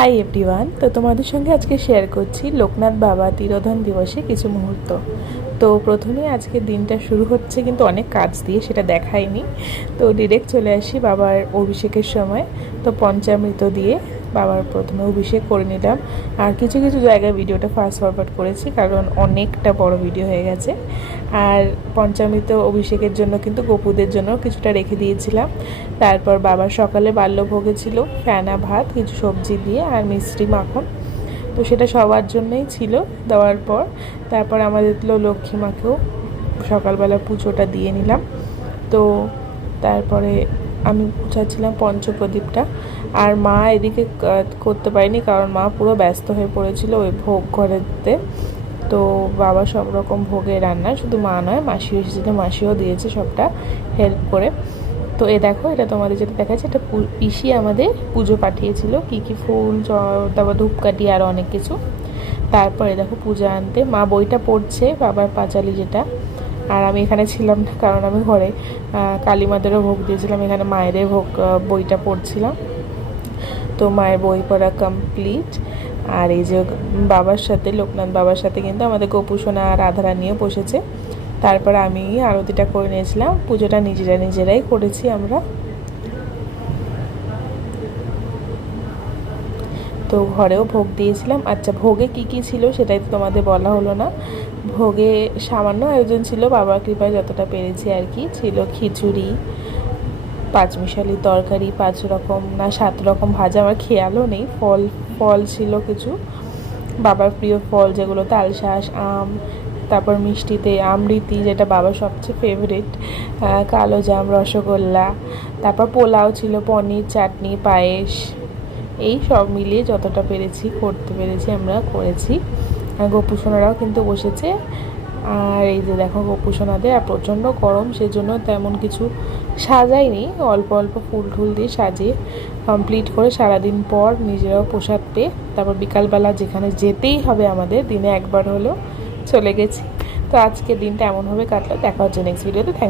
Hi everyone, তো তোমাদের সঙ্গে আজকে শেয়ার করছি লোকনাথ বাবা তিরোধান দিবসে কিছু মুহূর্ত। তো প্রথমে আজকের দিনটা শুরু হচ্ছে কিন্তু অনেক কাজ দিয়ে, সেটা দেখায়নি। তো ডিরেক্ট চলে আসি বাবার অভিষেকের সময়। তো পঞ্চামৃত দিয়ে বাবার প্রথমে অভিষেক করে নিলাম। আর কিছু কিছু জায়গায় ভিডিওটা ফাস্ট ফরওয়ার্ড করেছি কারণ অনেকটা বড় ভিডিও হয়ে গেছে। আর পঞ্চামৃত অভিষেকের জন্য কিন্তু গোপুদের জন্য কিছুটা রেখে দিয়েছিলাম। তারপর বাবার সকালে বাল্যভোগে ছিল ফেনা ভাত, কিছু সবজি দিয়ে আর মিষ্টি মাখন। তো সেটা সবার জন্যই ছিল। দেওয়ার পর তারপর আমাদের দিল লক্ষ্মী মাকেও সকালবেলা পুজোটা দিয়ে নিলাম। তো তারপরে আমি বুঝাচ্ছিলাম পঞ্চপ্রদীপটা। আর মা এদিকে করতে পারেনি কারণ মা পুরো ব্যস্ত হয়ে পড়েছিল ওই ভোগ ঘরেতে। তো বাবা সব রকম ভোগে রান্না, শুধু মা নয় মাসিও এসেছিলো, মাসিও দিয়েছে সবটা হেল্প করে। তো দেখো, এটা তোমাদের যেটা দেখাচ্ছে, এটা পিসি আমাদের পুজো পাঠিয়েছিল, কি ফুল, তারপর ধূপকাঠি আরও অনেক কিছু। তারপরে দেখো পূজা আনতে মা বইটা পড়ছে, বাবার পাঁচালি যেটা। আর আমি এখানে ছিলাম না কারণ আমি ঘরে কালী মাদেরও ভোগ দিয়েছিলাম, এখানে মায়েদের ভোগ বইটা পড়ছিলাম। তো মায়ের বই পড়া কমপ্লিট। আর এই যে বাবার সাথে, লোকনাথ বাবার সাথে কিন্তু আমাদের গোপুসোনা আর রাধারানীও বসেছে। তারপর আমি আরতিটা করে নিয়েছিলাম, পুজোটা নিজেরাই করেছি আমরা। তো ঘরেও ভোগ দিয়েছিলাম। আচ্ছা, ভোগে কি ছিল সেটাই তো তোমাদের বলা হলো না। ভোগে সামান্য আয়োজন ছিল, বাবার কৃপায় যতটা পেরেছি আর কি। ছিল খিচুড়ি, পাঁচমিশালি তরকারি, 5 রকম না 7 রকম ভাজা, আমার খেয়ালও নেই। ফল ছিল কিছু, বাবার প্রিয় ফল যেগুলো তালশাঁস, আম, তারপর মিষ্টিতে আমৃতি যেটা বাবার সবচেয়ে ফেভারিট, কালো জাম, রসগোল্লা, তারপর পোলাও ছিল, পনির, চাটনি, পায়েস। এই সব মিলিয়ে যতটা পেরেছি করতে পেরেছি আমরা করেছি। আর গোপুসোনারাও কিন্তু বসেছে। আর এই যে দেখো গোপুসোনাদের, আর প্রচণ্ড গরম সেজন্য তেমন কিছু সাজাইনি, অল্প অল্প ফুল টুল দিয়ে সাজিয়ে কমপ্লিট করে সারাদিন পর নিজেরাও প্রসাদ পেয়ে তারপর বিকালবেলা যেখানে যেতেই হবে আমাদের, দিনে একবার হলেও চলে গেছি। তো আজকের দিনটা এমনভাবে কাটলো। দেখা হচ্ছে নেক্সট ভিডিওতে। থ্যাংক